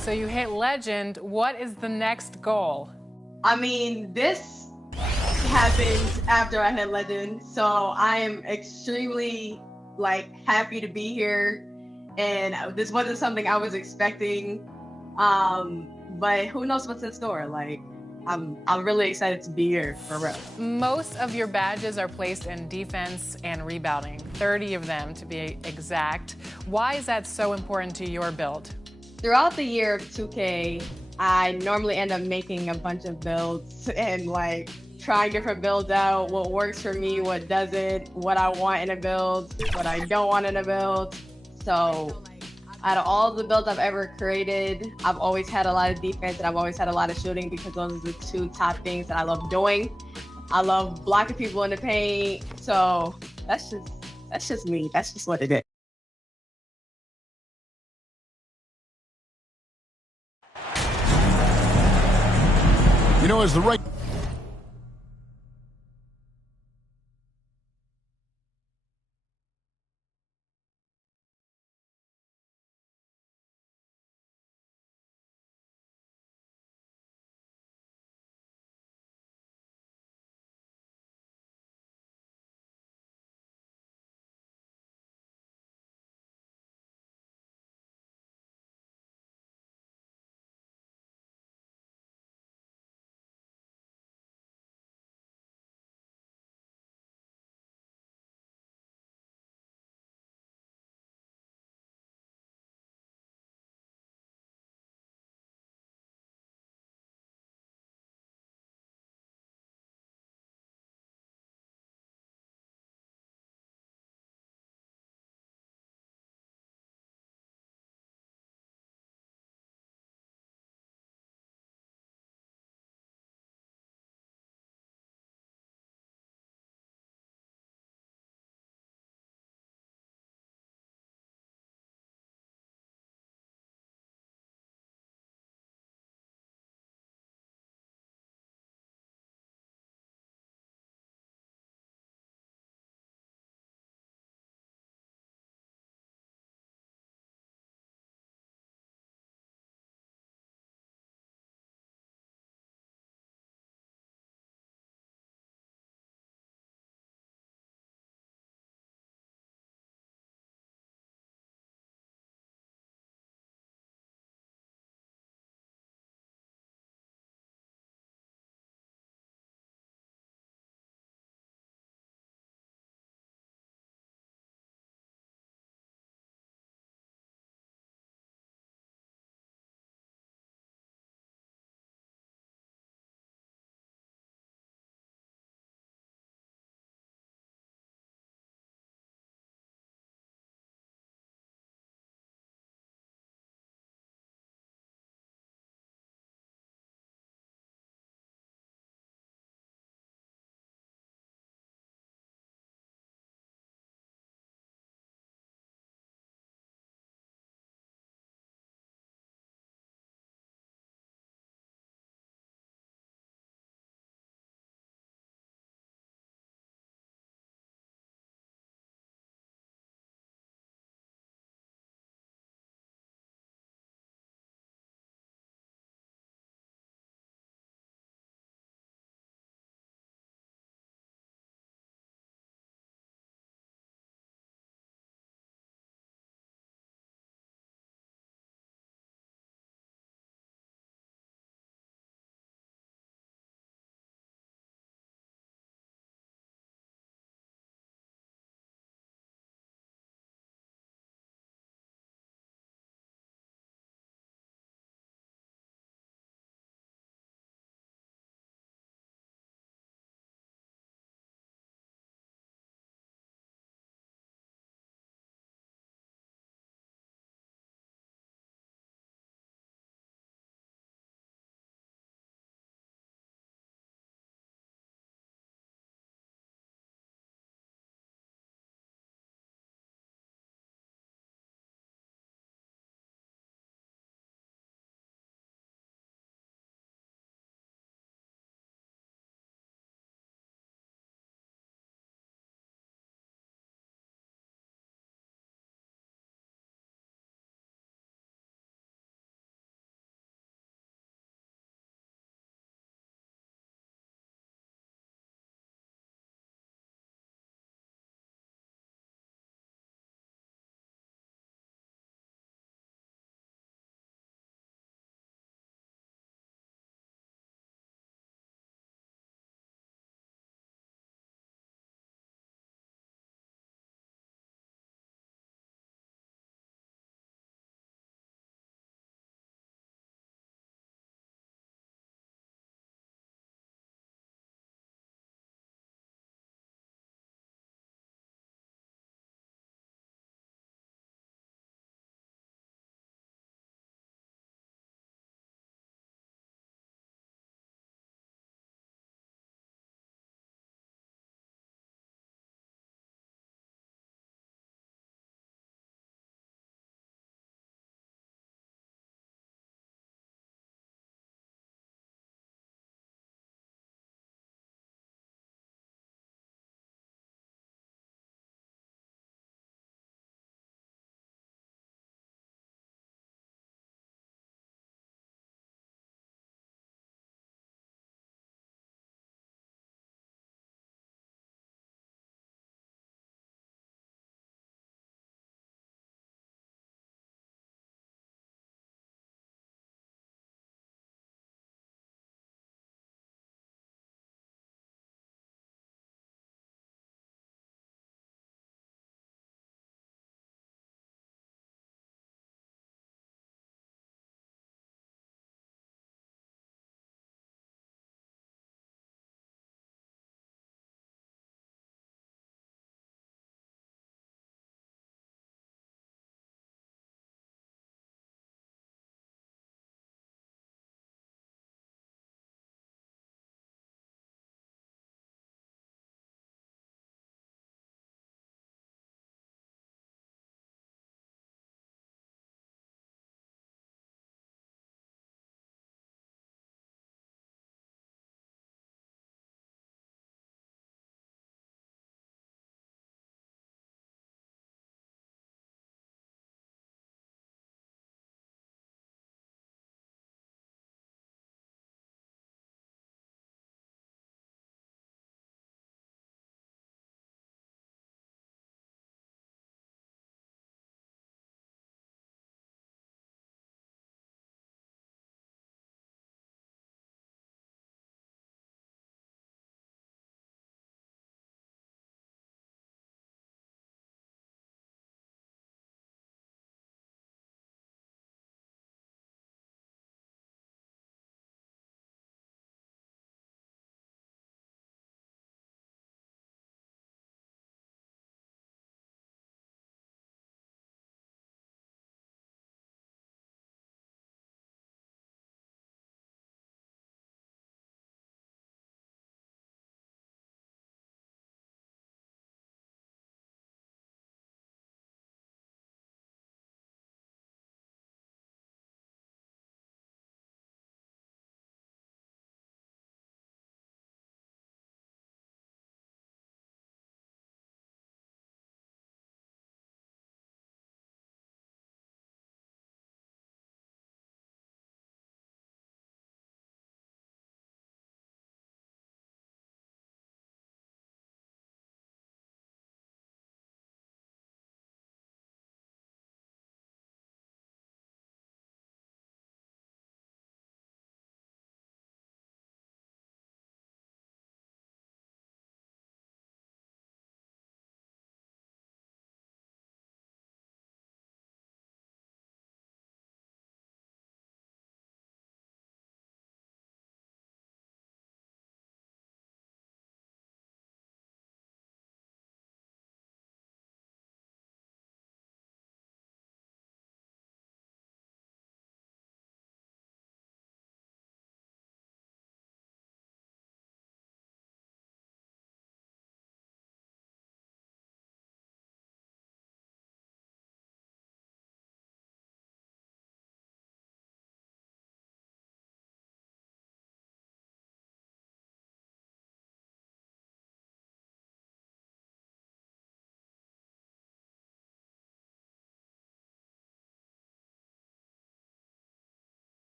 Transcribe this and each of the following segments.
So you hit legend. What is the next goal? I mean, this happened after I hit legend, so I am extremely happy to be here. And this wasn't something I was expecting, but who knows what's in store? I'm really excited to be here for real. Most of your badges are placed in defense and rebounding, 30 of them to be exact. Why is that so important to your build? Throughout the year of 2K, I normally end up making a bunch of builds and trying different builds out, what works for me, what doesn't, what I want in a build, what I don't want in a build. So out of all the builds I've ever created, I've always had a lot of defense and I've always had a lot of shooting because those are the two top things that I love doing. I love blocking people in the paint. So that's just me. That's just what it is. As the right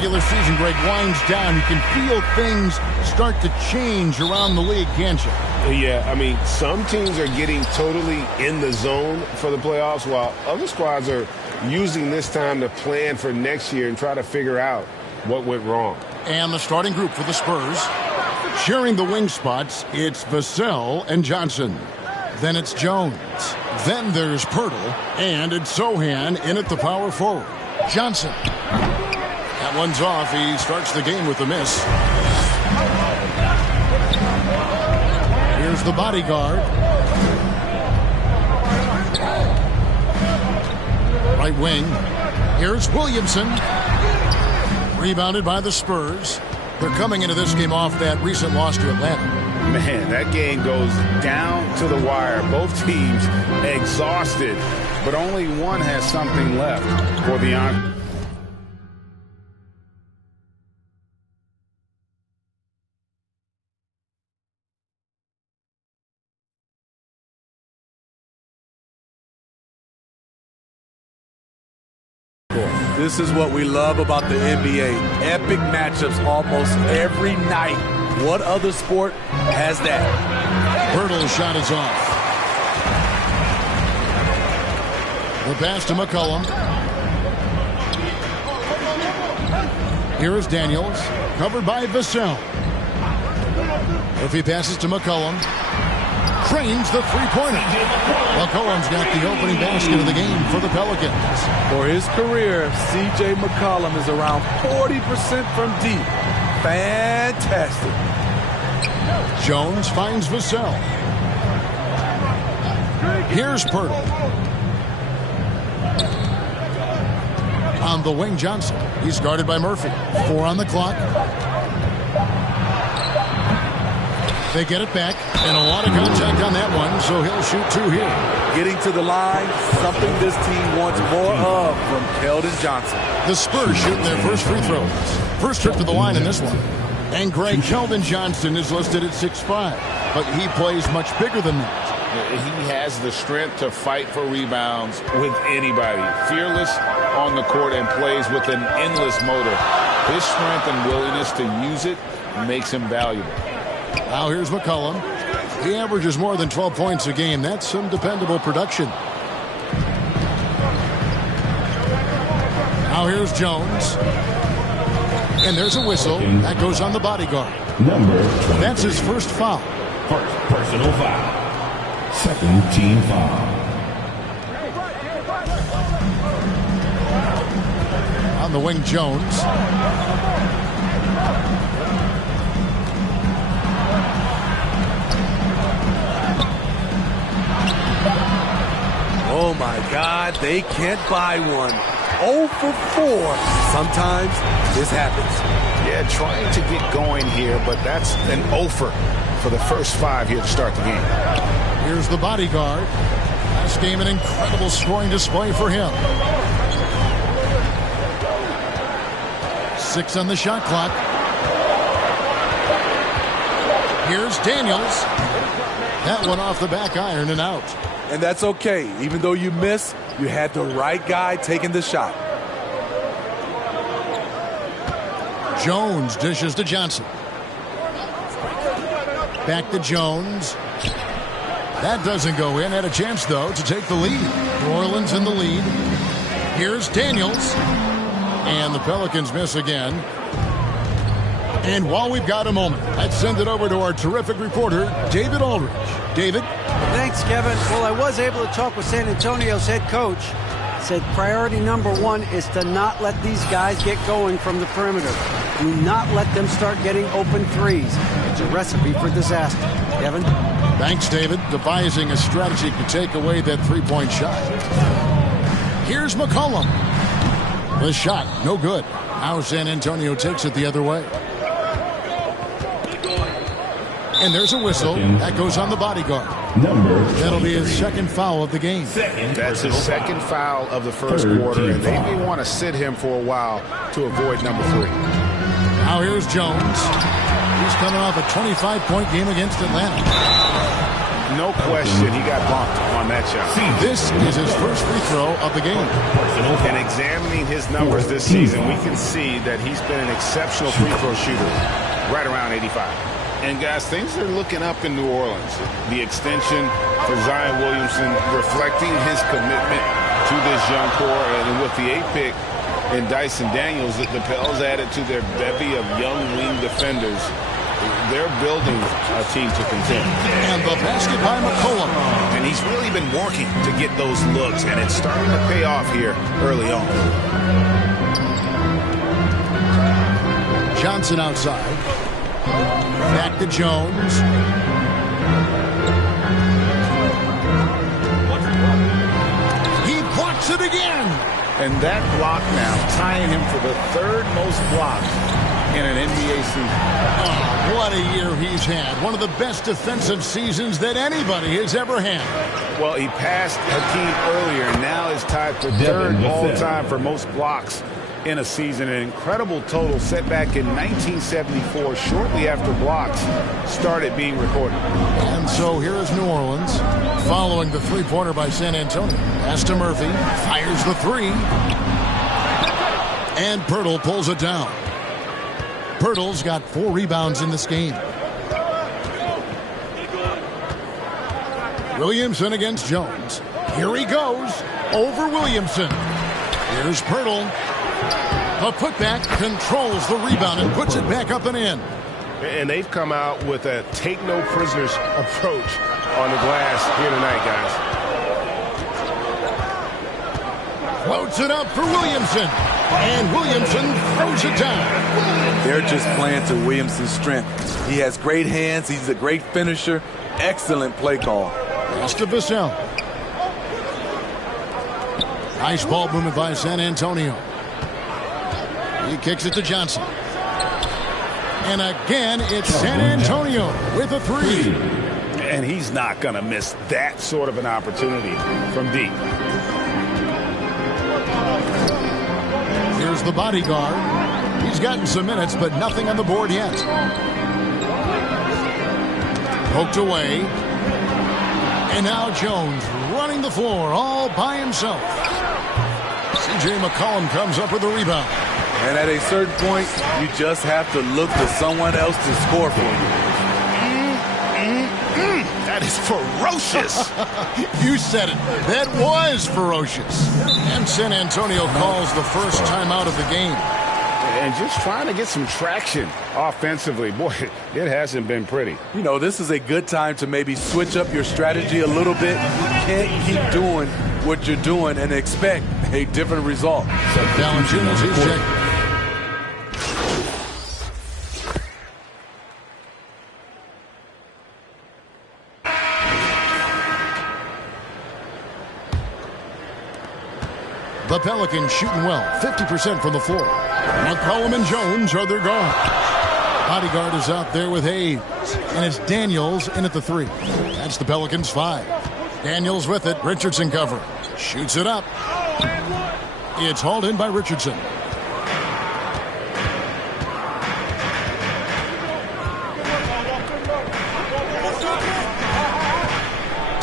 Regular season, Greg, winds down. You can feel things start to change around the league, can't you? Yeah, I mean, some teams are getting totally in the zone for the playoffs, while other squads are using this time to plan for next year and try to figure out what went wrong. And the starting group for the Spurs. Sharing the wing spots, it's Vassell and Johnson. Then it's Jones. Then there's Pirtle. And it's Sohan in at the power forward. Johnson. That one's off. He starts the game with a miss. Here's the bodyguard. Right wing. Here's Williamson. Rebounded by the Spurs. They're coming into this game off that recent loss to Atlanta. Man, that game goes down to the wire. Both teams exhausted, but only one has something left for the on. This is what we love about the NBA. Epic matchups almost every night. What other sport has that? Pirtle's shot is off. The pass to McCollum. Here is Daniels, covered by Vassell. If he passes to McCollum, trains the three-pointer. McCollum's got the opening basket of the game for the Pelicans. For his career, C.J. McCollum is around 40% from deep. Fantastic. Jones finds Vassell. Here's Pirtle. On the wing, Johnson. He's guarded by Murphy. 4 on the clock. They get it back, and a lot of contact on that one, so he'll shoot 2 here. Getting to the line, something this team wants more of from Keldon Johnson. The Spurs shooting their first free throws. First trip to the line in this one. And Greg, Keldon Johnson is listed at 6'5", but he plays much bigger than that. He has the strength to fight for rebounds with anybody. Fearless on the court and plays with an endless motor. His strength and willingness to use it makes him valuable. Now here's McCollum. He averages more than 12 points a game. That's some dependable production. Now here's Jones. And there's a whistle. That goes on the bodyguard. That's his first foul. First personal foul. Second team foul. On the wing, Jones. Oh my God, they can't buy one. 0 for 4. Sometimes this happens. Yeah, trying to get going here, but that's an 0 for the first 5 here to start the game. Here's the bodyguard. Last game, an incredible scoring display for him. 6 on the shot clock. Here's Daniels. That one off the back iron and out. And that's okay. Even though you miss, you had the right guy taking the shot. Jones dishes to Johnson. Back to Jones. That doesn't go in. Had a chance, though, to take the lead. New Orleans in the lead. Here's Daniels. And the Pelicans miss again. And while we've got a moment, let's send it over to our terrific reporter, David Aldridge. David? Thanks, Kevin. Well, I was able to talk with San Antonio's head coach. Said priority number 1 is to not let these guys get going from the perimeter. Do not let them start getting open threes. It's a recipe for disaster. Kevin? Thanks, David. Devising a strategy to take away that three-point shot. Here's McCollum. The shot, no good. Now San Antonio takes it the other way. And there's a whistle. That goes on the bodyguard. That'll be his second foul of the game. That's his second foul of the first quarter, and they may want to sit him for a while to avoid number 3. Now here's Jones. He's coming off a 25-point game against Atlanta. No question, he got bumped on that shot. This is his first free throw of the game. And examining his numbers this season, we can see that he's been an exceptional free throw shooter, right around 85. And guys, things are looking up in New Orleans. The extension for Zion Williamson reflecting his commitment to this young core, and with the 8th pick in Dyson Daniels, the Pels added to their bevy of young wing defenders. They're building a team to contend. And the basket by McCollum. And he's really been working to get those looks, and it's starting to pay off here early on. Johnson outside. Back to Jones. He blocks it again. And that block now tying him for the 3rd most blocks in an NBA season. Oh, what a year he's had. One of the best defensive seasons that anybody has ever had. Well, he passed Hakeem earlier, and now is tied for 3rd all-time for most blocks in a season. An incredible total set back in 1974, shortly after blocks started being recorded. And so here is New Orleans, following the three-pointer by San Antonio. Pass to Murphy, fires the 3. And Pirtle pulls it down. Pirtle's got 4 rebounds in this game. Williamson against Jones. Here he goes, over Williamson. Here's Pirtle. A putback, controls the rebound and puts it back up and in. And they've come out with a take-no-prisoners approach on the glass here tonight, guys. Floats it up for Williamson. And Williamson throws it down. They're just playing to Williamson's strength. He has great hands. He's a great finisher. Excellent play call. Pass to Vassell. Nice ball movement by San Antonio. He kicks it to Johnson. And again, it's San Antonio with a 3. And he's not going to miss that sort of an opportunity from deep. Here's the bodyguard. He's gotten some minutes, but nothing on the board yet. Poked away. And now Jones running the floor all by himself. C.J. McCollum comes up with the rebound. And at a certain point, you just have to look to someone else to score for you. That is ferocious. You said it. That was ferocious. And San Antonio calls the first timeout of the game. And just trying to get some traction offensively. Boy, it hasn't been pretty. You know, this is a good time to maybe switch up your strategy a little bit. You can't keep doing what you're doing and expect a different result. Valanciunas, his check. The Pelicans shooting well, 50% from the floor. McCollum and Jones are their guard. Bodyguard is out there with Hayes, and it's Daniels in at the 3. That's the Pelicans' 5. Daniels with it, Richardson cover. Shoots it up. It's hauled in by Richardson.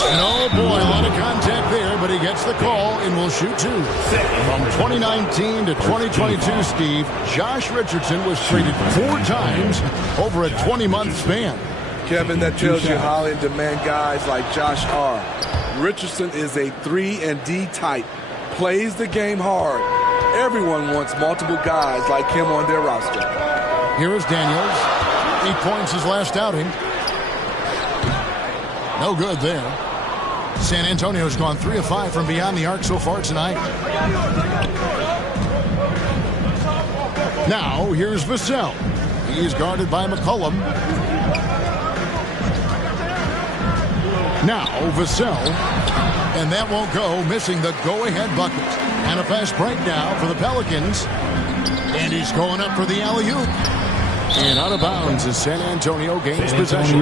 And oh boy, a lot of contact there, but he gets the call and will shoot 2. From 2019 to 2022, Steve, Josh Richardson was traded 4 times over a 20-month span. Kevin, that tells you how in demand guys like Josh are. Richardson is a 3-and-D type, plays the game hard. Everyone wants multiple guys like him on their roster. Here is Daniels. 8 points his last outing. No good there. San Antonio's gone 3 of 5 from beyond the arc so far tonight. Now, here's Vassell. He's guarded by McCollum. Now, Vassell. And that won't go, missing the go-ahead bucket. And a fast break now for the Pelicans. And he's going up for the alley-oop. And out of bounds as San Antonio gains possession.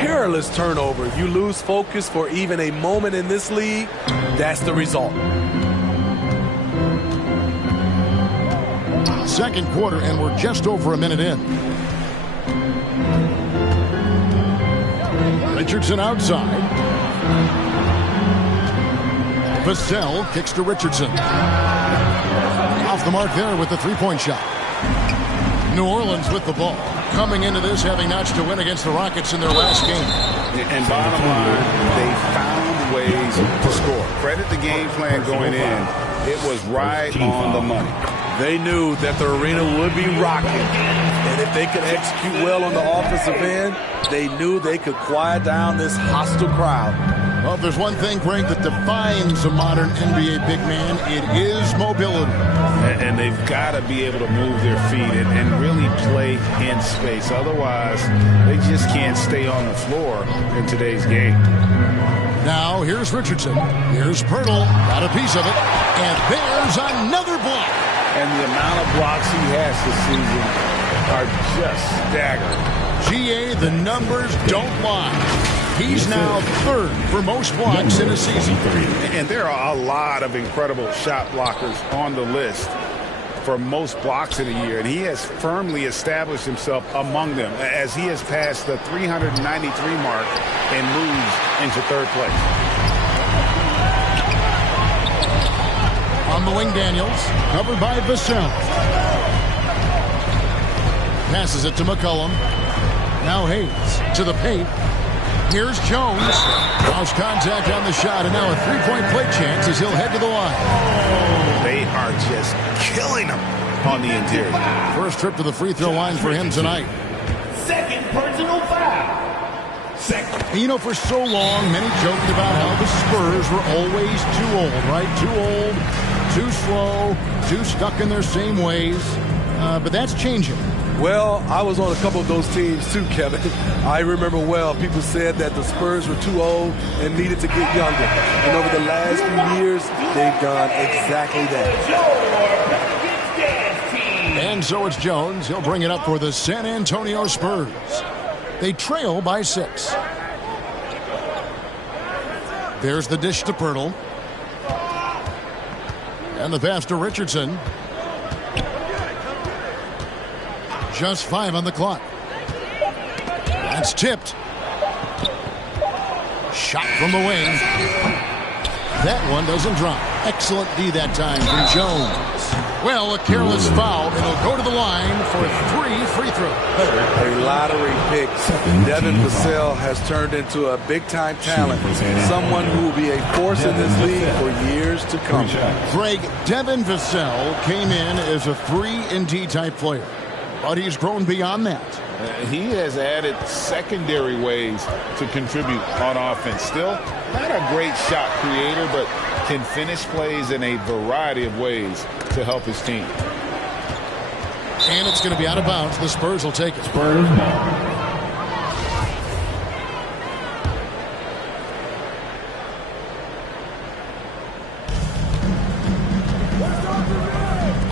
Careless turnover. You lose focus for even a moment in this league. That's the result. Second quarter, and we're just over a minute in. Richardson outside. Vassell kicks to Richardson. Off the mark there with the three-point shot. New Orleans with the ball. Coming into this having notched a win against the Rockets in their last game. And bottom line, they found ways to score. Credit the game plan going in. It was right on the money. They knew that the arena would be rocking. And if they could execute well on the offensive end, they knew they could quiet down this hostile crowd. Well, if there's one thing, Greg, that defines a modern NBA big man, it is mobility. And they've got to be able to move their feet and really play in space. Otherwise, they just can't stay on the floor in today's game. Now, here's Richardson. Here's Pirtle. Got a piece of it. And there's another block. And the amount of blocks he has this season are just staggering. GA, the numbers don't lie. He's now third for most blocks in a season. And there are a lot of incredible shot blockers on the list for most blocks in a year. And he has firmly established himself among them as he has passed the 393 mark and moves into third place. On the wing, Daniels, covered by Vassell. Passes it to McCollum. Now Hayes to the paint. Here's Jones. Lost contact on the shot, and now a three-point play chance as he'll head to the line. They are just killing him on the interior. First trip to the free throw line for him tonight. Second personal foul. And you know, for so long, many joked about how the Spurs were always too old, right? Too old, too slow, too stuck in their same ways. But that's changing. Well, I was on a couple of those teams too, Kevin. I remember well, people said that the Spurs were too old and needed to get younger. And over the last few years, they've done exactly that. And so it's Jones. He'll bring it up for the San Antonio Spurs. They trail by 6. There's the dish to Pirtle. And the pass to Richardson. Just 5 on the clock. That's tipped. Shot from the wing. That one doesn't drop. Excellent D that time from Jones. Well, a careless foul. It'll go to the line for 3 free throws. A lottery pick. Devin Vassell has turned into a big-time talent. Someone who will be a force in this league for years to come. Greg, Devin Vassell came in as a 3-and-D type player. But he's grown beyond that. He has added secondary ways to contribute on offense. Still not a great shot creator, but can finish plays in a variety of ways to help his team. And it's going to be out of bounds. The Spurs will take it. Spurs ball.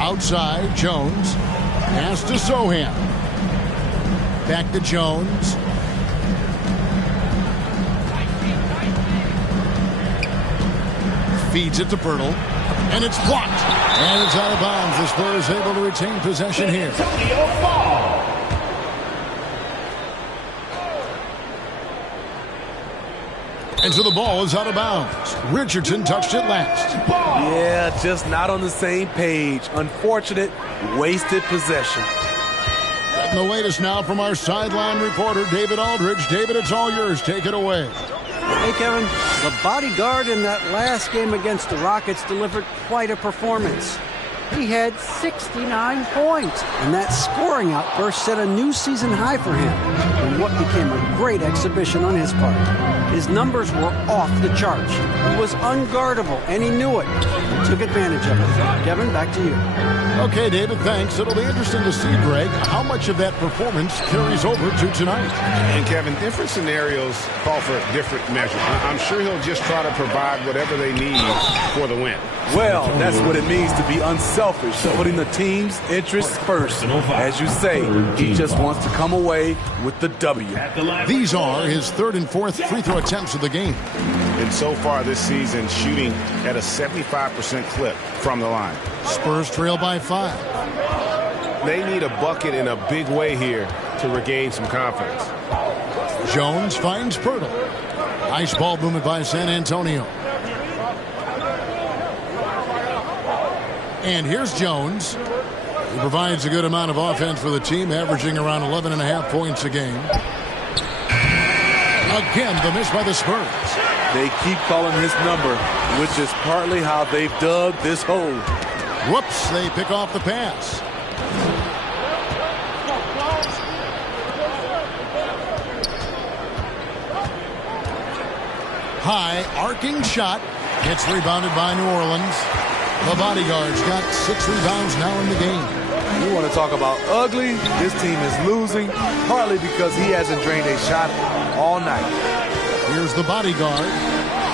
Outside, Jones. Pass to Sohan. Back to Jones. Feeds it to Pirtle. And it's blocked. And it's out of bounds. The Spurs able to retain possession here. And so the ball is out of bounds. Richardson touched it last. Yeah, just not on the same page. Unfortunate, wasted possession. Getting the latest now from our sideline reporter, David Aldridge. David, it's all yours. Take it away. Hey, Kevin, the bodyguard in that last game against the Rockets delivered quite a performance. He had 69 points, and that scoring outburst set a new season high for him in what became a great exhibition on his part. His numbers were off the charts. He was unguardable, and he knew it. He took advantage of it. Kevin, back to you. Okay, David, thanks. It'll be interesting to see, Greg, how much of that performance carries over to tonight. And, Kevin, different scenarios call for different measures. I'm sure he'll just try to provide whatever they need for the win. Well, that's what it means to be unselfish, putting the team's interests first. As you say, he just wants to come away with the W. These are his 3rd and 4th free throw attempts of the game. And so far this season, shooting at a 75% clip from the line. Spurs trail by 5. They need a bucket in a big way here to regain some confidence. Jones finds Pirtle. Nice ball movement by San Antonio. And here's Jones. He provides a good amount of offense for the team, averaging around 11.5 points a game. Again, the miss by the Spurs. They keep calling his number, which is partly how they've dug this hole. Whoops, they pick off the pass. High, arcing shot. Gets rebounded by New Orleans. The bodyguard's got 6 rebounds now in the game. You want to talk about ugly? This team is losing, partly because he hasn't drained a shot all night. Here's the bodyguard.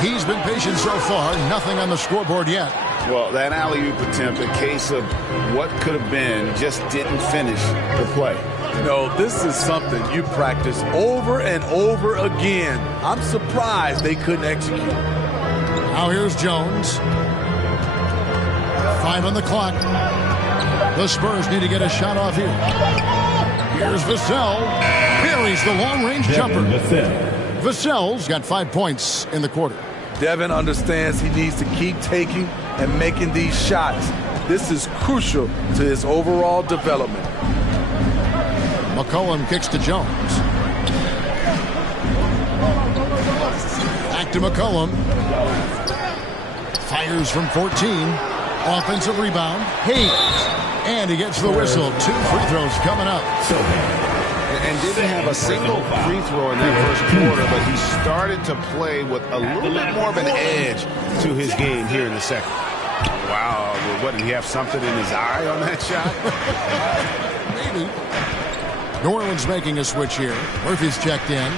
He's been patient so far. Nothing on the scoreboard yet. Well, that alley-oop attempt, a case of what could have been, just didn't finish the play. No, this is something you practice over and over again. I'm surprised they couldn't execute. Now here's Jones. 5 on the clock. The Spurs need to get a shot off here. Here's Vassell. Buries the long-range jumper. Vassell's got 5 points in the quarter. Devin understands he needs to keep taking and making these shots. This is crucial to his overall development. McCollum kicks to Jones. Back to McCollum. Fires from 14. Offensive rebound. Hayes. And he gets the whistle. 2 free throws coming up. And didn't have a single free throw in that first quarter, but he started to play with a little bit more of an edge to his game here in the second. Wow, what, did he have something in his eye on that shot? Maybe. New Orleans making a switch here. Murphy's checked in.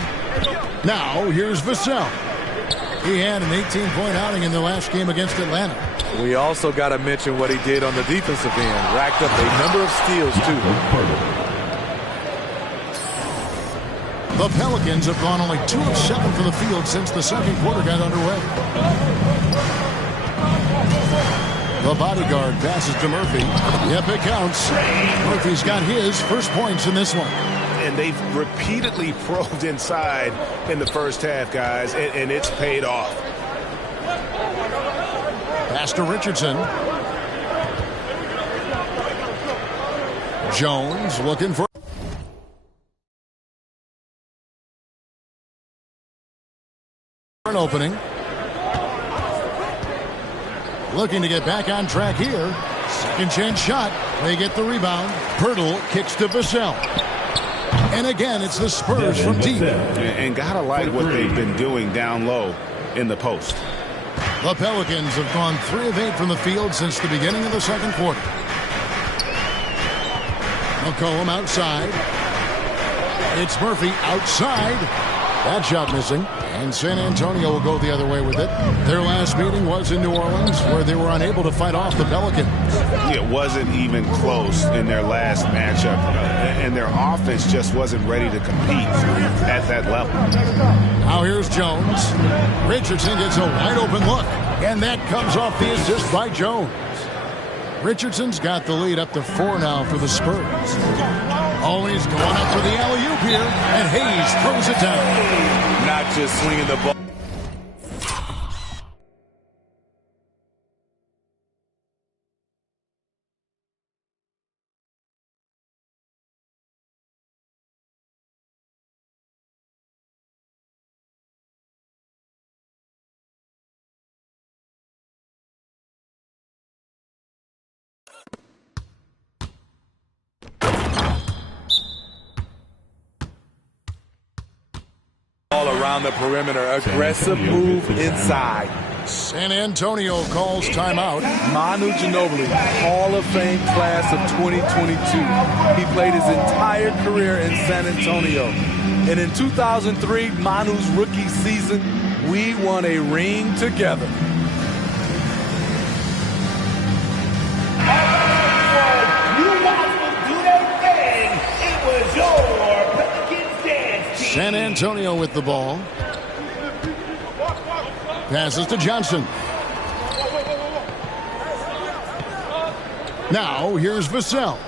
Now, here's Vassell. He had an 18-point outing in the last game against Atlanta. We also got to mention what he did on the defensive end. Racked up a number of steals, too. The Pelicans have gone only 2 of 7 for the field since the second quarter got underway. The bodyguard passes to Murphy. Yep, it counts. Murphy's got his first points in this one. And they've repeatedly probed inside in the first half, guys, and it's paid off. Pass to Richardson. Jones looking for an opening. Looking to get back on track here. Second chance shot. They get the rebound. Pirtle kicks to Vassell. And again, it's the Spurs from deep. And gotta like what they've been doing down low in the post. The Pelicans have gone 3 of 8 from the field since the beginning of the second quarter. McCollum outside. It's Murphy outside. That shot missing. And San Antonio will go the other way with it. Their last meeting was in New Orleans, where they were unable to fight off the Pelicans. It wasn't even close in their last matchup, and their offense just wasn't ready to compete at that level. Now here's Jones. Richardson gets a wide open look, and that comes off the assist by Jones. Richardson's got the lead up to 4 now for the Spurs. Always going up for the alley-oop here, and Hayes throws it down. Not just swinging the ball. All around the perimeter, aggressive move inside. San Antonio calls timeout. Manu Ginobili, Hall of Fame class of 2022. He played his entire career in San Antonio. And in 2003, Manu's rookie season, we won a ring together. San Antonio with the ball. Passes to Johnson. Now here's Vassell.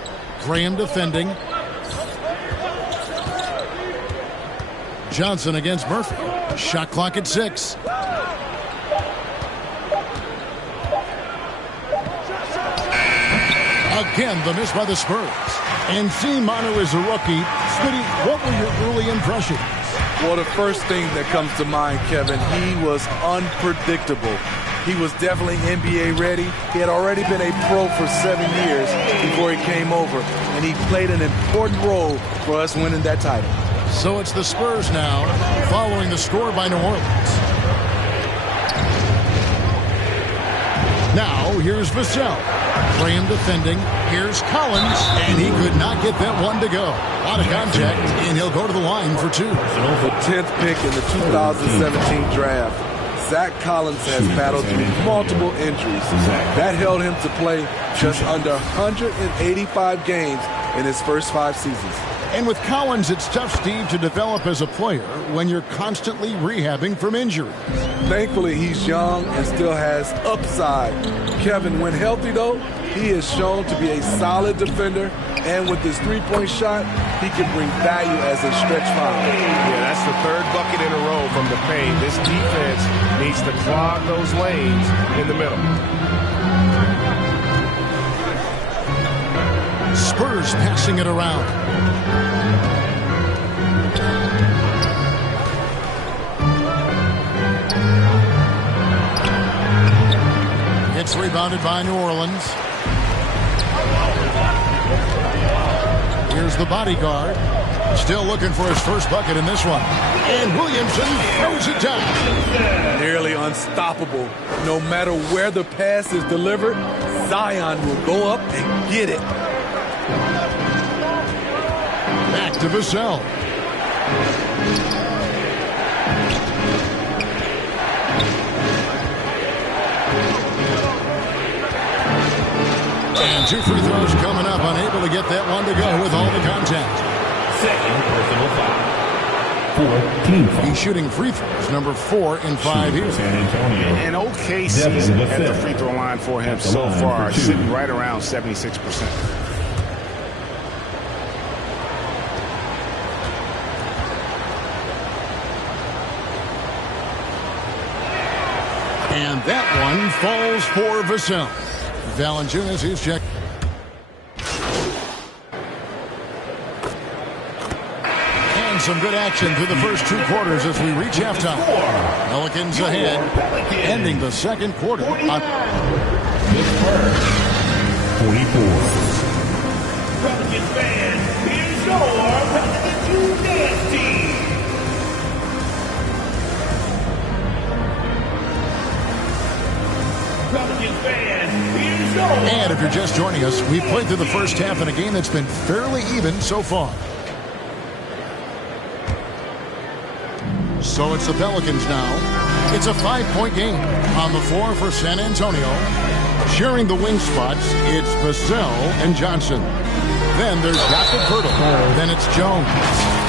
Graham defending. Johnson against Murphy. Shot clock at 6. Again, the miss by the Spurs. And seeing Manu as a rookie, Smitty, what were your early impressions? Well, the first thing that comes to mind, Kevin, he was unpredictable. He was definitely NBA ready. He had already been a pro for 7 years before he came over, and he played an important role for us winning that title. So it's the Spurs now, following the score by New Orleans. Now, here's Vassell. Graham defending. Here's Collins, and he could not get that one to go. A lot of contact, and he'll go to the line for 2. The 10th pick in the 2017 draft, Zach Collins has battled through multiple injuries. That held him to play just under 185 games in his first 5 seasons. And with Collins, it's tough, Steve, to develop as a player when you're constantly rehabbing from injuries. Thankfully, he's young and still has upside. Kevin, when healthy, though, he is shown to be a solid defender, and with his three-point shot, he can bring value as a stretch foul. Yeah, that's the 3rd bucket in a row from the paint. This defense needs to clog those lanes in the middle. Spurs passing it around. It's rebounded by New Orleans. Here's the bodyguard. Still looking for his first bucket in this one. And Williamson throws it down. Nearly unstoppable. No matter where the pass is delivered, Zion will go up and get it. Back to Vassell. And 2 free throws coming up. Unable to get that one to go with all the contact. Second personal foul. 14 foul. He's shooting free throws, number 4 in 5 here. San Antonio. An okay season at the free throw line for him so far, sitting right around 76%. And that one falls for Vassell. Valanciunas, he's checked. And some good action through the first 2 quarters as we reach halftime. Pelicans ahead, ending the second quarter. 44. Pelicans fans, here's your Pelicans dance team. Pelicans fans, here's your. And if you're just joining us, we've played through the first half in a game that's been fairly even so far. So it's the Pelicans now. It's a 5-point game on the floor for San Antonio. Sharing the wing spots, it's Vassell and Johnson. Then there's Dr. Pirtle. Then it's Jones.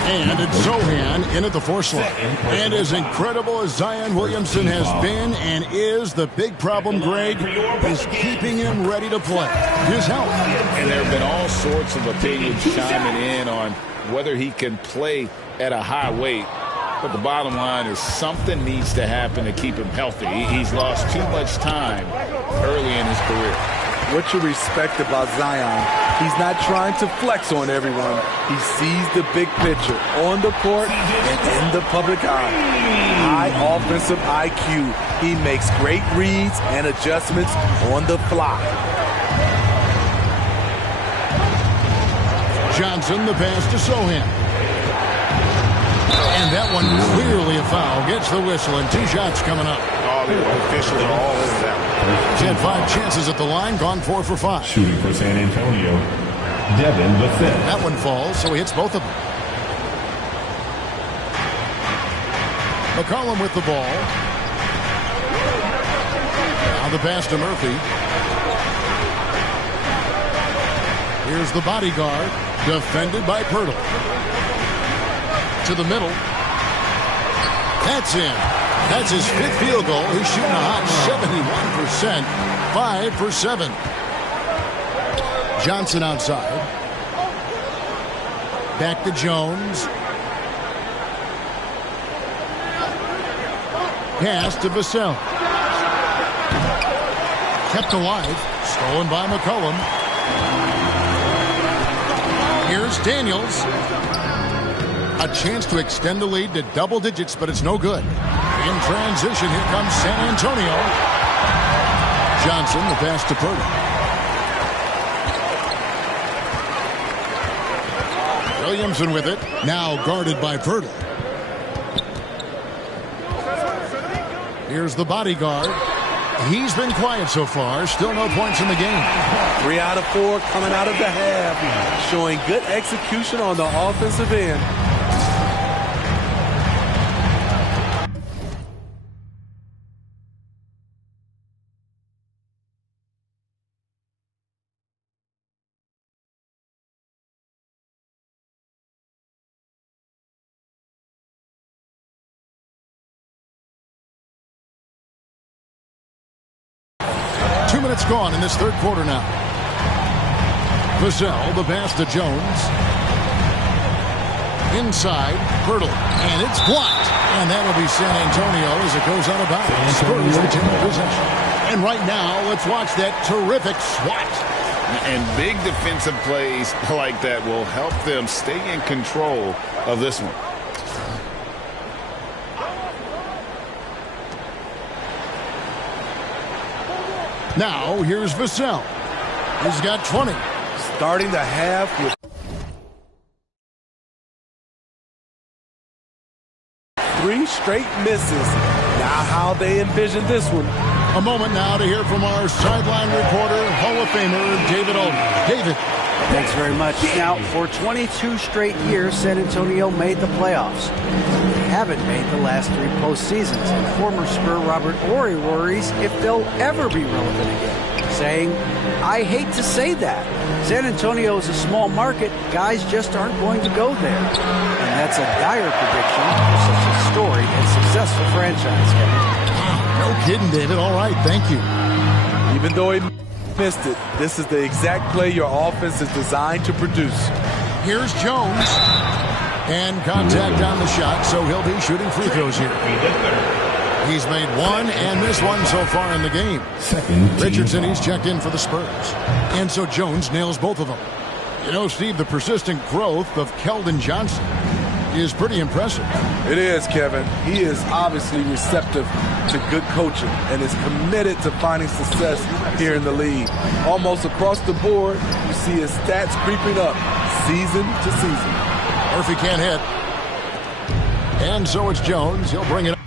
And it's Zohan in at the 4 slot. And as incredible as Zion Williamson has been and is, the big problem, Greg, is keeping him ready to play. His health. And there have been all sorts of opinions chiming in on whether he can play at a high weight. But the bottom line is something needs to happen to keep him healthy. He's lost too much time early in his career. What you respect about Zion, he's not trying to flex on everyone. He sees the big picture on the court and in the public eye. High offensive IQ. He makes great reads and adjustments on the fly. Johnson, the pass to Zohan. And that one clearly a foul. Gets the whistle, and 2 shots coming up. All the officials are all over that one. He's had 5 chances at the line, gone 4 for 5. Shooting for San Antonio, Devin the 5th. That one falls, so he hits both of them. McCollum with the ball. Now the pass to Murphy. Here's the bodyguard, defended by Pirtle. To the middle. That's in. That's his 5th field goal. He's shooting a hot 71%. 5 for 7. Johnson outside. Back to Jones. Pass to Vassell. Kept alive. Stolen by McCollum. Here's Daniels. A chance to extend the lead to double digits, but it's no good. In transition, here comes San Antonio. Johnson, the pass to Purdy. Williamson with it. Now guarded by Purdy. Here's the bodyguard. He's been quiet so far. Still no points in the game. 3 out of 4 coming out of the half. Showing good execution on the offensive end. Minutes gone in this third quarter now. Vassell, the pass to Jones. Inside, Pirtle, and it's blocked. And that'll be San Antonio as it goes out of bounds. Spurs retain possession. And right now, let's watch that terrific swat. And big defensive plays like that will help them stay in control of this one. Now, here's Vassell. He's got 20. Starting the half with 3 straight misses. Now how they envision this one. A moment now to hear from our sideline reporter, Hall of Famer, David Alden. David. Thanks very much. Now, for 22 straight years, San Antonio made the playoffs. They haven't made the last 3 postseasons. And former Spur Robert Ory worries if they'll ever be relevant again, saying, I hate to say that. San Antonio is a small market. Guys just aren't going to go there. And that's a dire prediction for such a storied and successful franchise, Kevin. No kidding, David. All right, thank you. Even though he missed it, this is the exact play your offense is designed to produce. Here's Jones. And contact on the shot, so he'll be shooting free throws here. He's made 1 and missed 1 so far in the game. Richardson, he's checked in for the Spurs. And so Jones nails both of them. You know, Steve, the persistent growth of Keldon Johnson is pretty impressive. It is, Kevin. He is obviously receptive to good coaching and is committed to finding success here in the league. Almost across the board, you see his stats creeping up season to season. Murphy can't hit. And so it's Jones. He'll bring it up.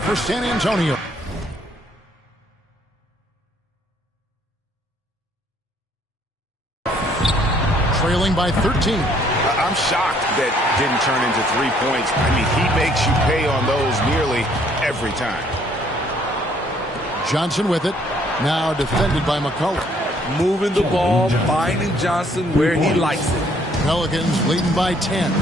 For San Antonio. Trailing by 13. I'm shocked that didn't turn into 3 points. I mean, he makes you pay on those nearly every time. Johnson with it. Now defended by McCullough. Moving the ball, finding Johnson where he likes it. Pelicans leading by 10.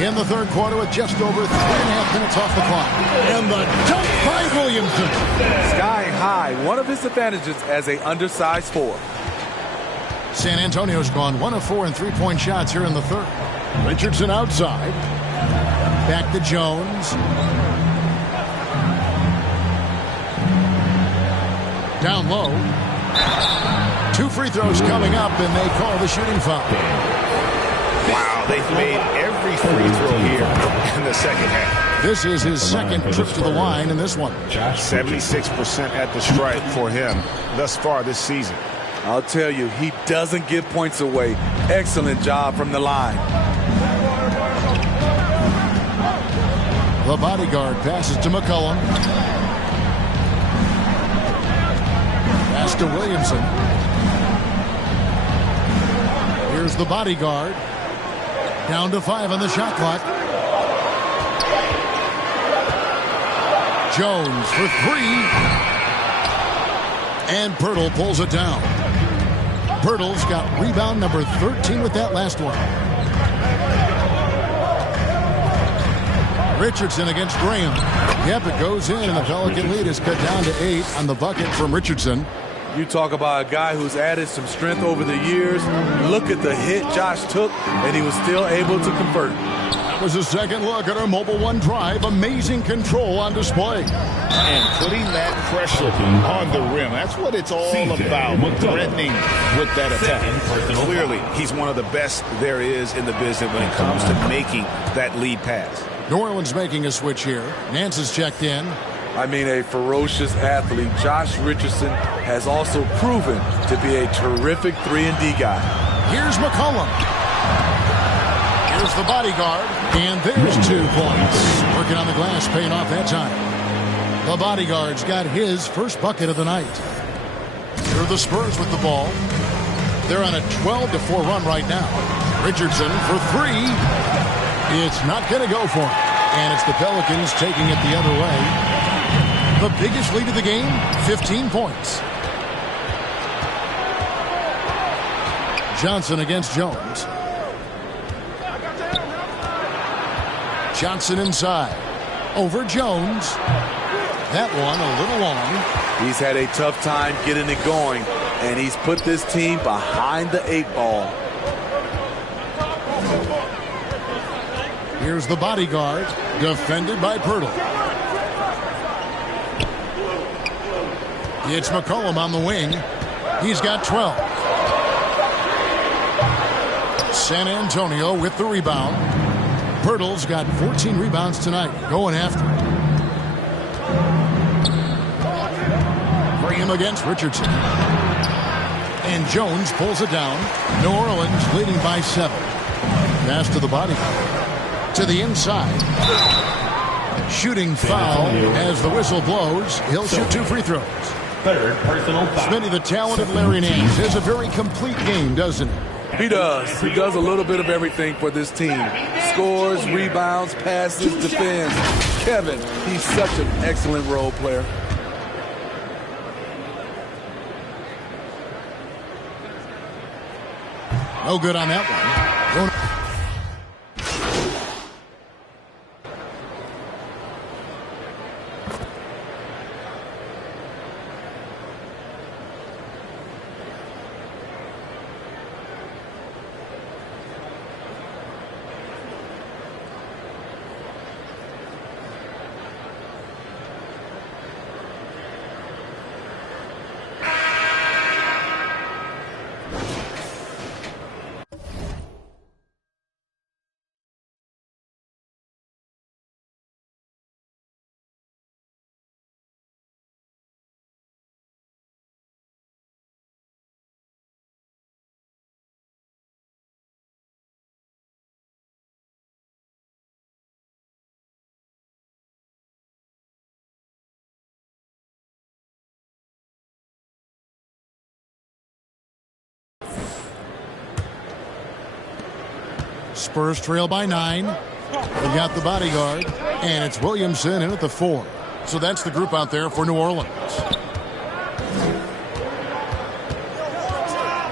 In the third quarter with just over 3.5 minutes off the clock. And the dunk by Williamson. Sky high, one of his advantages as an undersized forward. San Antonio's gone 1 of 4 in three-point shots here in the third. Richardson outside. Back to Jones. Down low. 2 free throws coming up, and they call the shooting foul. Wow, they've made every free throw here in the second half. This is his second trip to the line in this one. 76% at the stripe for him thus far this season. I'll tell you, he doesn't give points away. Excellent job from the line. The bodyguard passes to McCollum. Pass to Williamson. Here's the bodyguard. Down to 5 on the shot clock. Jones for 3. And Pirtle pulls it down. Pirtle's got rebound number 13 with that last one. Richardson against Graham. Yep, it goes in, and the Pelican lead is cut down to 8 on the bucket from Richardson. You talk about a guy who's added some strength over the years. Look at the hit Josh took, and he was still able to convert. That was a second look at our Mobile One drive. Amazing control on display. And putting that pressure on the rim. That's what it's all about, threatening with that attack. Clearly, he's one of the best there is in the business when it comes to making that lead pass. New Orleans making a switch here. Nance is checked in. I mean, a ferocious athlete. Josh Richardson has also proven to be a terrific 3-and-D guy. Here's McCollum. Here's the bodyguard. And there's 2 points. Working on the glass, paying off that time. The bodyguard's got his first bucket of the night. Here are the Spurs with the ball. They're on a 12-4 run right now. Richardson for 3. It's not going to go for him. And it's the Pelicans taking it the other way. The biggest lead of the game, 15 points. Johnson against Jones. Johnson inside. Over Jones. That one a little long. He's had a tough time getting it going, and he's put this team behind the 8 ball. Here's the bodyguard, defended by Pirtle. It's McCollum on the wing. He's got 12. San Antonio with the rebound. Pirtle's got 14 rebounds tonight, going after it. Graham against Richardson. And Jones pulls it down. New Orleans leading by 7. Pass to the bodyguard. To the inside. Shooting foul as the whistle blows. He'll shoot 2 free throws. Third personal foul. Smitty, the talented Larry Nance has a very complete game, doesn't he? He does. He does a little bit of everything for this team. Scores, rebounds, passes, defends. Kevin, he's such an excellent role player. No good on that one. Spurs trail by 9. They've got the bodyguard, and it's Williamson in at the 4. So that's the group out there for New Orleans.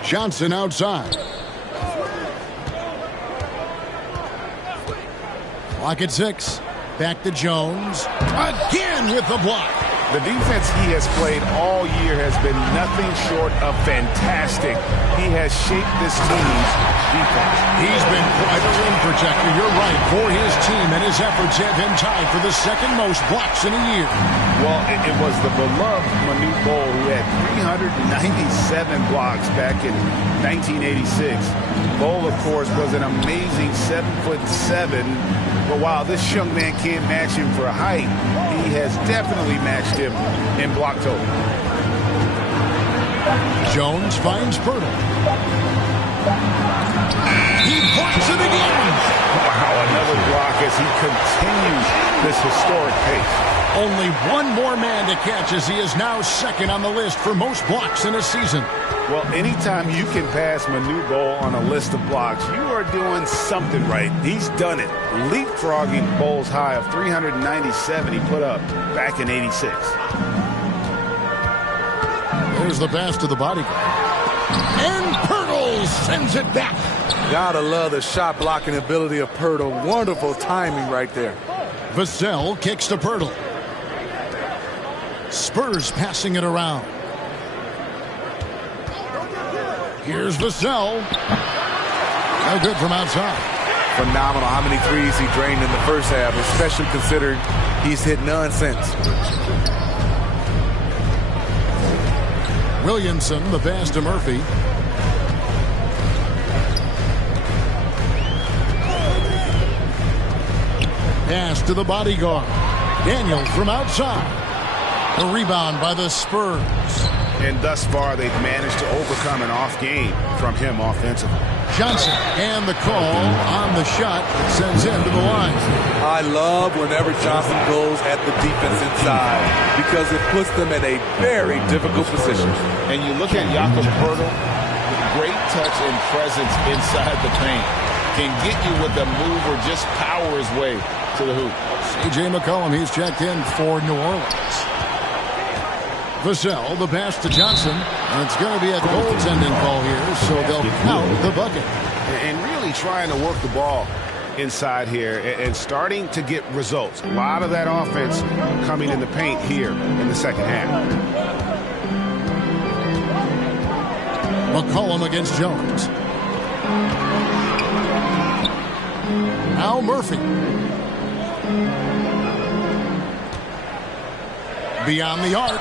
Johnson outside. Clock at 6. Back to Jones. Again with the block. The defense he has played all year has been nothing short of fantastic. He has shaped this team's defense. He's been quite a rim protector, you're right, for his team, and his efforts have him tied for the second most blocks in a year. Well, it was the beloved Manute Bol who had 397 blocks back in 1986. Bol, of course, was an amazing 7'7". But while this young man can't match him for height, he has definitely matched him in block total. Jones finds Pirtle. He blocks it again. Wow, another block as he continues this historic pace. Only one more man to catch as he is now second on the list for most blocks in a season. Well, anytime you can pass Manute Bol on a list of blocks, you are doing something right. He's done it, leapfrogging Bol's high of 397 he put up back in 86. There's the pass to the bodyguard. And Pirtle sends it back. Gotta love the shot blocking ability of Pirtle. Wonderful timing right there. Vassell kicks to Pirtle. Spurs passing it around. Here's Vassell. No good from outside. Phenomenal how many threes he drained in the first half, especially considering he's hit none since. Williamson, the pass to Murphy. Pass to the bodyguard. Daniel from outside. A rebound by the Spurs. And thus far, they've managed to overcome an off game from him offensively. Johnson, and the call on the shot sends him to the line. I love whenever Johnson goes at the defense inside because it puts them in a very difficult position. And you look at Jakob Poeltl, great touch and presence inside the paint. Can get you with a move or just power his way to the hoop. C.J. McCollum, he's checked in for New Orleans. Vassell, the pass to Johnson, and it's going to be a goaltending call here, so they'll count the bucket. And really trying to work the ball inside here and starting to get results. A lot of that offense coming in the paint here in the second half. McCollum against Jones. Now Murphy. Beyond the arc.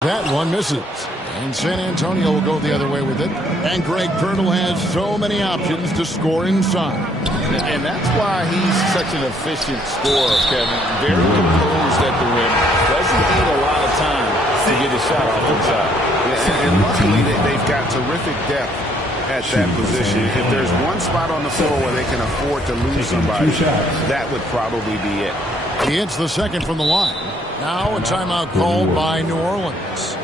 That one misses. And San Antonio will go the other way with it. And Greg Pirtle has so many options to score inside. And that's why he's such an efficient scorer, Kevin. Very composed at the rim. Doesn't need a lot of time to get his shot off inside. And luckily, they've got terrific depth at that position. If there's one spot on the floor where they can afford to lose somebody, that would probably be it. He hits the second from the line. Now a timeout called by New Orleans.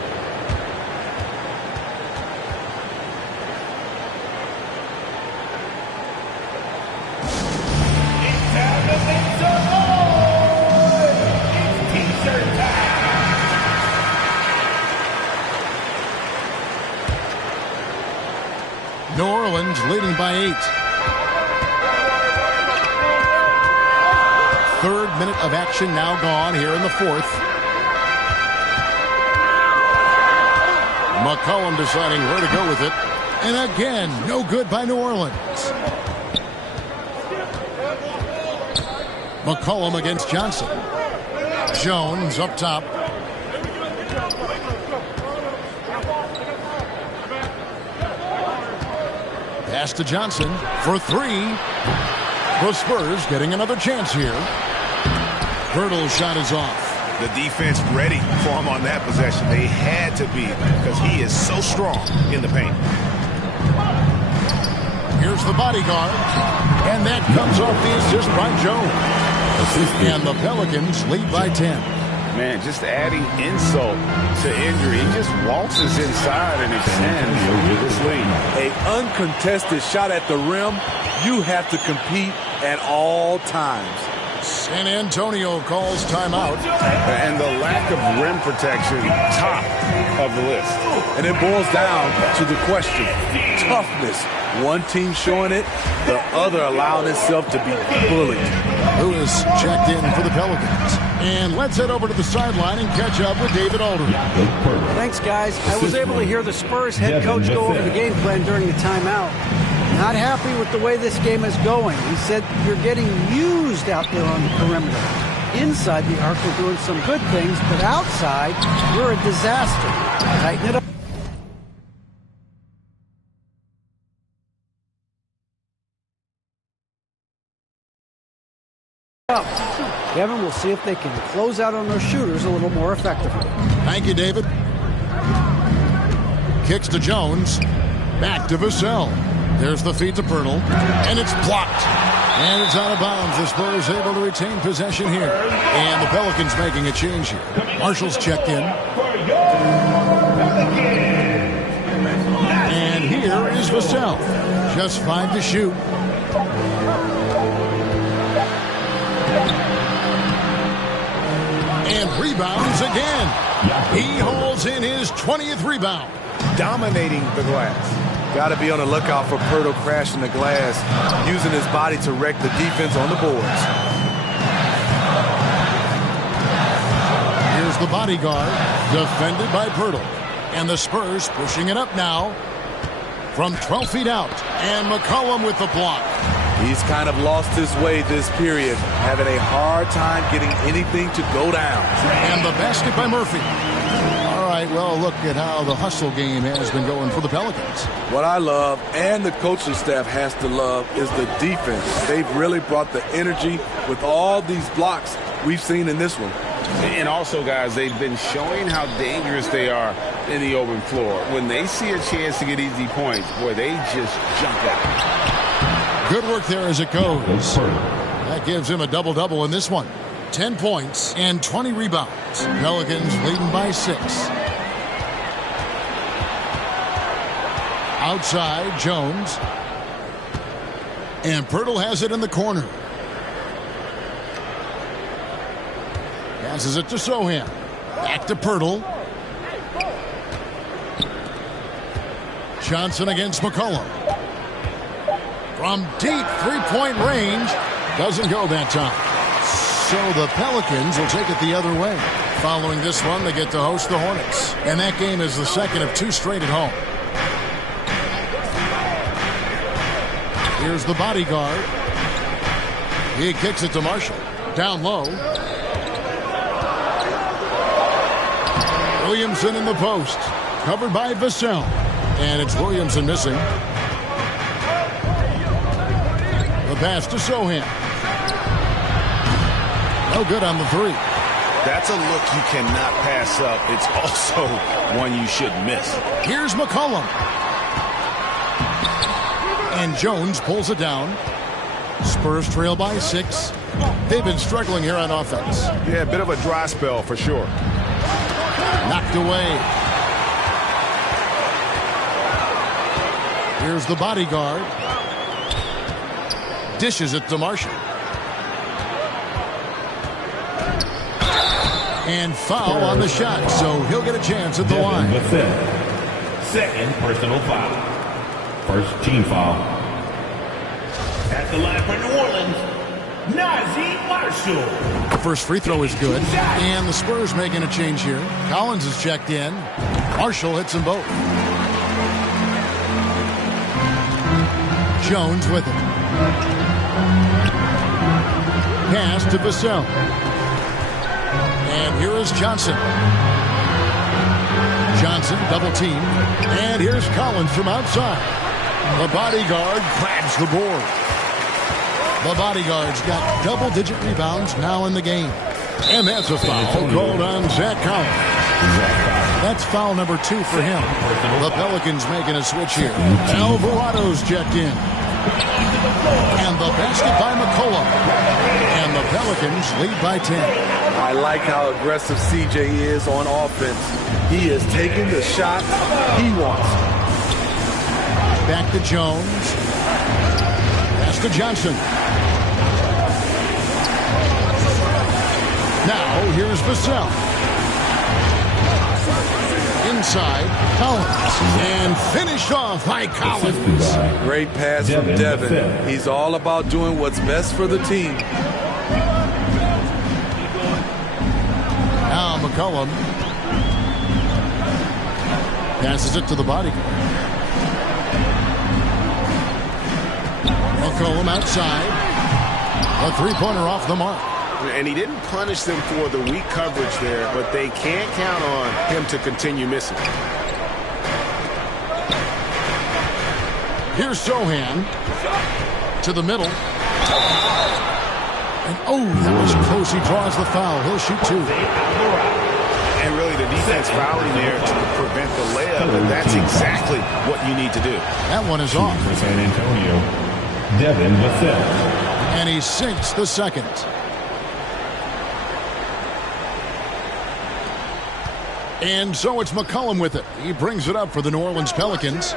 New Orleans leading by 8. Third minute of action now gone here in the fourth. McCollum deciding where to go with it. And again, no good by New Orleans. McCollum against Johnson. Jones up top. Pass to Johnson for 3. The Spurs getting another chance here. Pirtle's shot is off. The defense ready for him on that possession. They had to be because he is so strong in the paint. Here's the bodyguard. And that comes off the assist by Jones. And the Pelicans lead by 10. Man, just adding insult to injury. He just waltzes inside and extends this lead. An uncontested shot at the rim. You have to compete at all times. San Antonio calls timeout. And the lack of rim protection, top of the list. And it boils down to the question, toughness. One team showing it, the other allowing itself to be bullied. Lewis checked in for the Pelicans. And let's head over to the sideline and catch up with David Aldridge. Thanks, guys. I was able to hear the Spurs head coach go over the game plan during the timeout. Not happy with the way this game is going. He said you're getting used out there on the perimeter. Inside the arc, we're doing some good things, but outside, we're a disaster. Tighten it up. Kevin, we'll see if they can close out on those shooters a little more effectively. Thank you, David. Kicks to Jones. Back to Vassell. There's the feed to Pirtle. And it's blocked. And it's out of bounds. The Spurs able to retain possession here. And the Pelicans making a change here. Marshall's checked in. And here is Vassell. Just 5 to shoot. And rebounds again. He hauls in his 20th rebound. Dominating the glass. Got to be on the lookout for Pirtle crashing the glass, using his body to wreck the defense on the boards. Here's the bodyguard, defended by Pirtle. And the Spurs pushing it up now from 12 feet out. And McCollum with the block. He's kind of lost his way this period, having a hard time getting anything to go down. And the basket by Murphy. All right, well, look at how the hustle game has been going for the Pelicans. What I love, and the coaching staff has to love, is the defense. They've really brought the energy with all these blocks we've seen in this one. And also, guys, they've been showing how dangerous they are in the open floor. When they see a chance to get easy points, boy, they just jump out. Good work there as it goes. That gives him a double-double in this one. 10 points and 20 rebounds. Pelicans leading by 6. Outside, Jones. And Pirtle has it in the corner. Passes it to Sohan. Back to Pirtle. Johnson against McCollum. From deep three-point range. Doesn't go that time. So the Pelicans will take it the other way. Following this one, they get to host the Hornets. And that game is the second of 2 straight at home. Here's the bodyguard. He kicks it to Marshall. Down low. Williamson in the post. Covered by Vassell. And it's Williamson missing. The pass to Sohan. No good on the three. That's a look you cannot pass up. It's also one you shouldn't miss. Here's McCollum. And Jones pulls it down. Spurs trail by 6. They've been struggling here on offense. Yeah, a bit of a dry spell for sure. Knocked away. Here's the bodyguard. Dishes it to Marshall. And foul on the shot, so he'll get a chance at the line. Second personal foul. First team foul. At the line for New Orleans, Najee Marshall. The first free throw is good. And the Spurs making a change here. Collins is checked in. Marshall hits them both. Jones with it. Pass to Vassell. And here is Johnson. Johnson double team. And here's Collins from outside. The bodyguard grabs the board. The bodyguard's got double-digit rebounds now in the game. And that's a foul called on Zach Collins. That's foul number 2 for him. The Pelicans making a switch here. Alvarado's checked in. And the basket by McCollum. And the Pelicans lead by 10. I like how aggressive CJ is on offense. He is taking the shots he wants. Back to Jones. Pass to Johnson. Now here's Vassell. Inside, Collins. And finished off by Collins. Great pass from Devin. He's all about doing what's best for the team. Now McCollum passes it to the bodyguard. McCollum outside. A three-pointer off the mark. And he didn't punish them for the weak coverage there, but they can't count on him to continue missing. Here's Sohan to the middle. And that was close. He draws the foul. He'll shoot 2. And really the defense fouling there to prevent the layup, but that's exactly what you need to do. That one is off. For San Antonio, Devin Vassell. And he sinks the second. And so it's McCollum with it. He brings it up for the New Orleans Pelicans.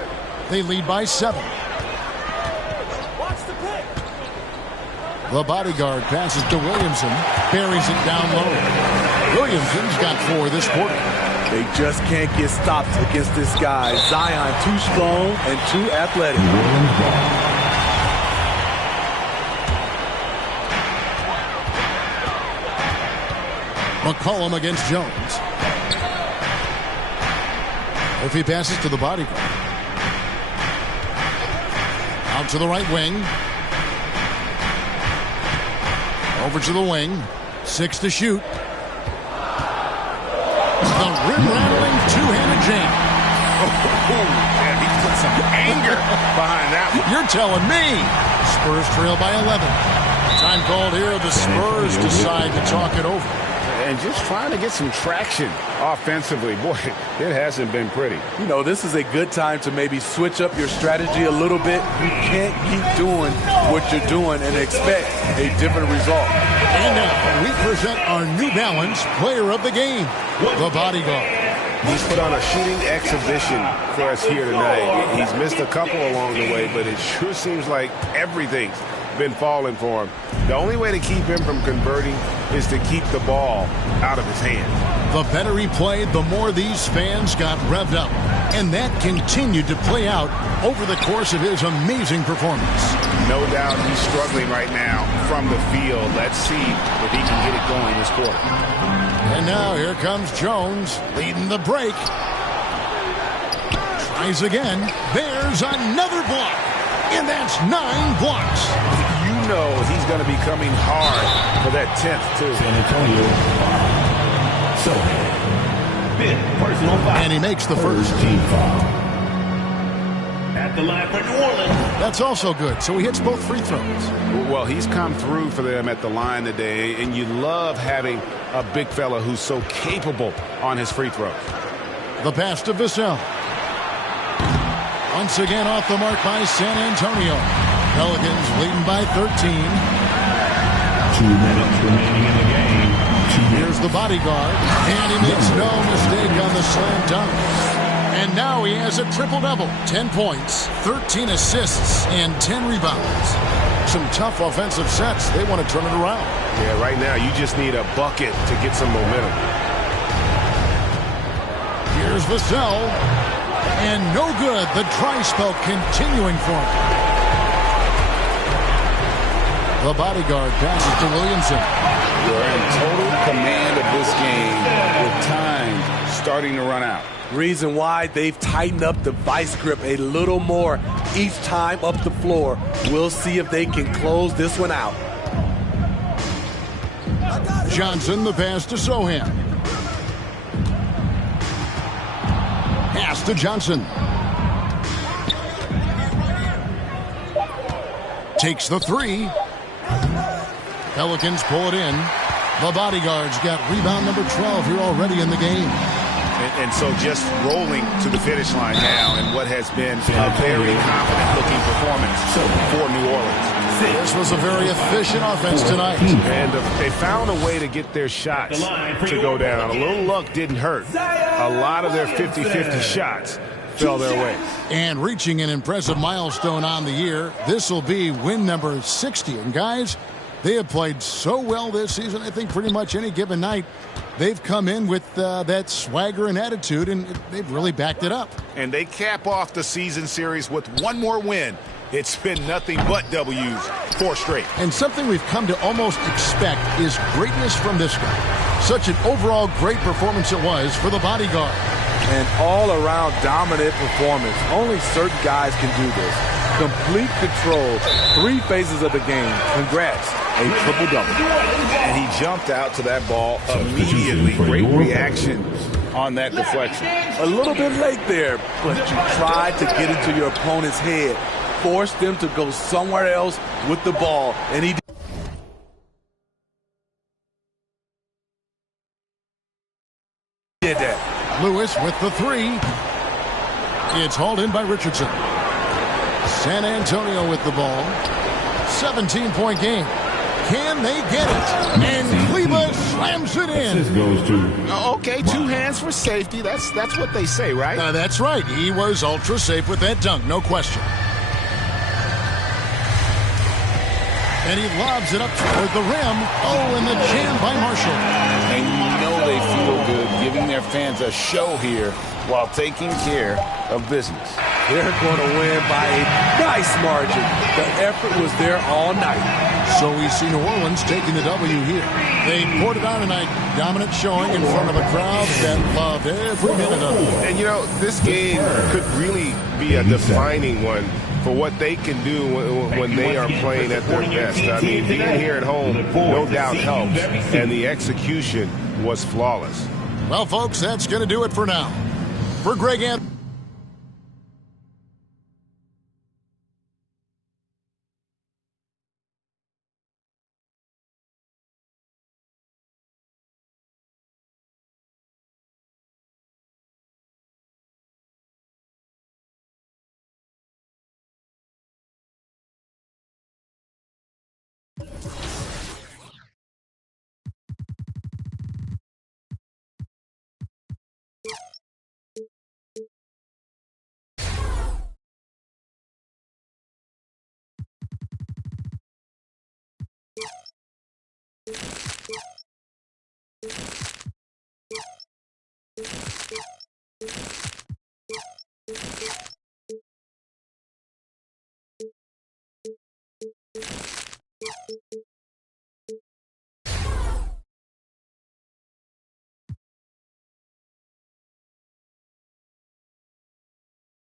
They lead by 7. The bodyguard passes to Williamson. Buries it down low. Williamson's got 4 this quarter. They just can't get stopped against this guy. Zion too strong and too athletic. McCollum against Jones. If he passes to the bodyguard. Out to the right wing. Over to the wing. 6 to shoot. The rim-rattling two-handed jam. And he put some anger behind that one. You're telling me. Spurs trail by 11. Time called here. The Spurs decide to talk it over. And just trying to get some traction offensively. Boy, it hasn't been pretty. You know, this is a good time to maybe switch up your strategy a little bit. You can't keep doing what you're doing and expect a different result. And now we present our New Balance player of the game, the bodyguard. He's put on a shooting exhibition for us here tonight. He's missed a couple along the way, but it sure seems like everything's been falling for him. The only way to keep him from converting is to keep the ball out of his hand. The better he played, the more these fans got revved up. And that continued to play out over the course of his amazing performance. No doubt he's struggling right now from the field. Let's see if he can get it going this quarter. And now here comes Jones leading the break. Tries again. There's another block. And that's 9 blocks. You know he's going to be coming hard for that 10th, too. San Antonio. So fifth personal foul. And he makes the first. Team foul. At the line for New Orleans. That's also good, so he hits both free throws. Well, he's come through for them at the line today, and you love having a big fella who's so capable on his free throws. The pass to Vassell. Once again off the mark by San Antonio. Pelicans leading by 13. 2 minutes remaining in the game. Here's the bodyguard, and he makes no mistake on the slam dunk. And now he has a triple-double. 10 points, 13 assists, and 10 rebounds. Some tough offensive sets. They want to turn it around. Yeah, right now you just need a bucket to get some momentum. Here's Vassell. And no good. The dry spell continuing for him. The bodyguard passes to Williamson. You're in total command of this game with time starting to run out. Reason why they've tightened up the vice grip a little more each time up the floor. We'll see if they can close this one out. Johnson, the pass to Sohan. Pass to Johnson. Takes the three. Pelicans pull it in. The bodyguard's got rebound number 12 here already in the game. And so just rolling to the finish line now in what has been a very confident-looking performance for New Orleans. This was a very efficient offense tonight. And they found a way to get their shots to go down. A little luck didn't hurt. A lot of their 50-50 shots fell their way. And reaching an impressive milestone on the year, this will be win number 60. And guys, they have played so well this season. I think pretty much any given night, they've come in with that swagger and attitude, and they've really backed it up. And they cap off the season series with one more win. It's been nothing but W's, 4 straight. And something we've come to almost expect is greatness from this guy. Such an overall great performance it was for the bodyguard. An all-around dominant performance. Only certain guys can do this. Complete control, 3 phases of the game. Congrats, a triple-double. And he jumped out to that ball immediately. Great reaction on that deflection. A little bit late there, but you tried to get into your opponent's head. Forced them to go somewhere else with the ball, and he did that. Lewis with the 3. It's hauled in by Richardson. San Antonio with the ball. 17-point game. Can they get it? And Kleba slams it in. This goes to... Okay, 2 hands for safety. That's what they say, right? That's right. He was ultra safe with that dunk, no question. And he lobs it up toward the rim. Oh, and the jam by Marshall. And you know they feel good giving their fans a show here while taking care of business. They're going to win by a nice margin. The effort was there all night. So we see New Orleans taking the W here. They poured it on tonight. Dominant showing in front of a crowd that loved every minute of it. And, you know, this game could really be a defining one for what they can do when they are playing at their best. I mean, being here at home no doubt helps, and the execution was flawless. Well, folks, that's going to do it for now. For Greg Anthony.